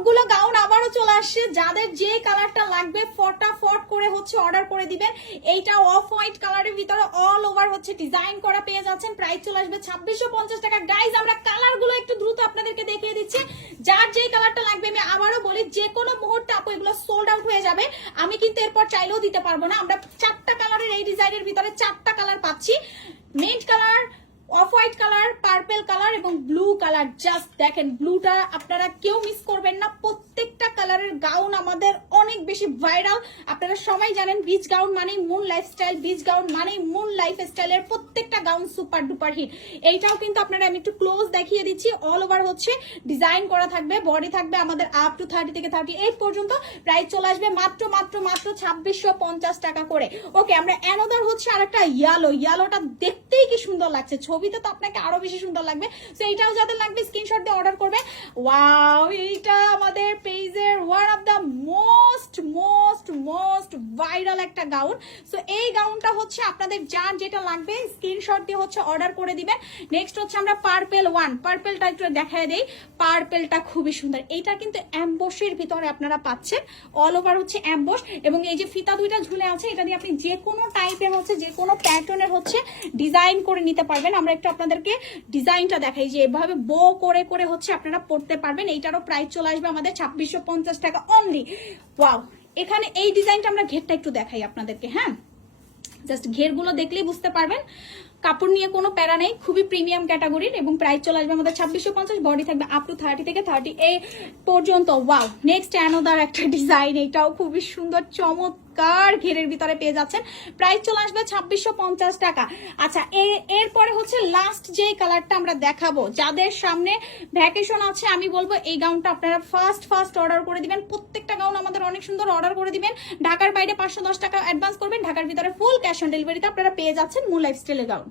সবগুলো গাউন আবারও চলে আসছে, যাদের যে কালারটা লাগবে ফটাফট করে হচ্ছে অর্ডার করে দিবেন। এইটা অফ হোয়াইট কালারের ভিতরে অল ওভার হচ্ছে ডিজাইন করা পেয়ে যাচ্ছেন। প্রাইস চলে আসবে 2650 টাকা। গাইজ আমরা কালার গুলো একটু দ্রুত আপনাদেরকে দেখিয়ে দিচ্ছি। যার যে কালারটা লাগবে, আমি আবারও বলি যে কোনো মুহূর্তে আপু এগুলো সোল্ড আউট হয়ে যাবে। আমি কিন্তু এরপর চাইলেও দিতে পারবো না। আমরা 4টা কালারের এই ডিজাইনের ভিতরে 4টা কালার পাচ্ছি, mint colour, off white colour, purple colour এবং ব্লু কালার। জাস্ট দেখেন, ব্লুটা আপনারা কেউ মিস করবেন না। প্রত্যেকটা কালারের গাউন আমাদের অনেক বেশি ভাইরাল। আপনারা সবাই জানেন বিচ গাউন মানে মুন লাইফস্টাইল, বিচ গাউন মানে মুন লাইফস্টাইলের প্রত্যেকটা গাউন সুপার ডুপার হিট। এইটাও কিন্তু আপনারা, আমি একটু ক্লোজ দেখিয়ে দিচ্ছি, অল ওভার হচ্ছে ডিজাইন করা থাকবে, বডি থাকবে আমাদের আপ টু 30 থেকে 38 পর্যন্ত। প্রাইস চলে আসবে মাত্র 2650 টাকা করে। ওকে, আমরা অ্যানাদার হচ্ছে আরেকটা ইয়ালোটা দেখতেই কি সুন্দর লাগছে, ছবিতে তো আপনাকে আরো বেশি সুন্দর লাগবে। সো এইটাও যাদের লাগবে স্ক্রিনশট দিয়ে অর্ডার করবে। ওয়াও, এইটা আমাদের পেজের one of the most viral একটা গাউন। সো এই গাউনটা হচ্ছে আপনাদের যার যেটা লাগবে স্ক্রিনশট দিয়ে হচ্ছে অর্ডার করে দিবেন। নেক্সট হচ্ছে আমরা পার্পেলটা একটু দেখায় দেই। পার্পেলটা খুবই সুন্দর। এইটা কিন্তু অ্যাম্বসের ভিতরে আপনারা পাচ্ছেন, অল ওভার হচ্ছে অ্যাম্বস, এবং এই যে ফিতা দুইটা ঝুলে আছে, এটা দিয়ে আপনি যে কোনো টাইপের হচ্ছে, যে কোনো প্যাটার্নের হচ্ছে ডিজাইন করে নিতে পারবেন। আমরা একটু আপনাদেরকে ডিজাইনটা দেখাই, যে এভাবে বো করে করে হচ্ছে আপনারা পড়তে পারবেন। এইটারও প্রাইস চলে আসবে আমাদের 2650 টাকা অনলি। ওয়াও, এখানে এই ডিজাইনটা আমরা ঘেরটা একটু দেখাই আপনাদেরকে। হ্যাঁ, জাস্ট ঘেরগুলো দেখলেই বুঝতে পারবেন। কাপড় নিয়ে কোনো প্যারা নেই, খুবই প্রিমিয়াম ক্যাটাগরির, এবং প্রাইস চলে আসবে আমাদের 2650। বডি থাকবে আপ টু 30 থেকে 38 পর্যন্ত। ওয়াও, নেক্সট অ্যানাদার একটা ডিজাইন, এটাও খুবই সুন্দর, চমৎকার ঘেরের ভিতরে পেয়ে যাচ্ছেন। প্রাইস চলে আসবে 2650 টাকা। আচ্ছা, এরপরে হচ্ছে লাস্ট যে কালারটা আমরা দেখাবো, যাদের সামনে ভ্যাকেশন আছে, আমি বলবো এই গাউনটা আপনারা ফার্স্ট অর্ডার করে দিবেন। প্রত্যেকটা গাউন আমাদের অনেক সুন্দর, অর্ডার করে দিবেন। ঢাকার বাইরে 510 টাকা অ্যাডভান্স করবেন, ঢাকার ভিতরে ফুল ক্যাশ অন ডেলিভারিতে আপনারা পেয়ে যাচ্ছেন মুন লাইফস্টাইলের গাউন।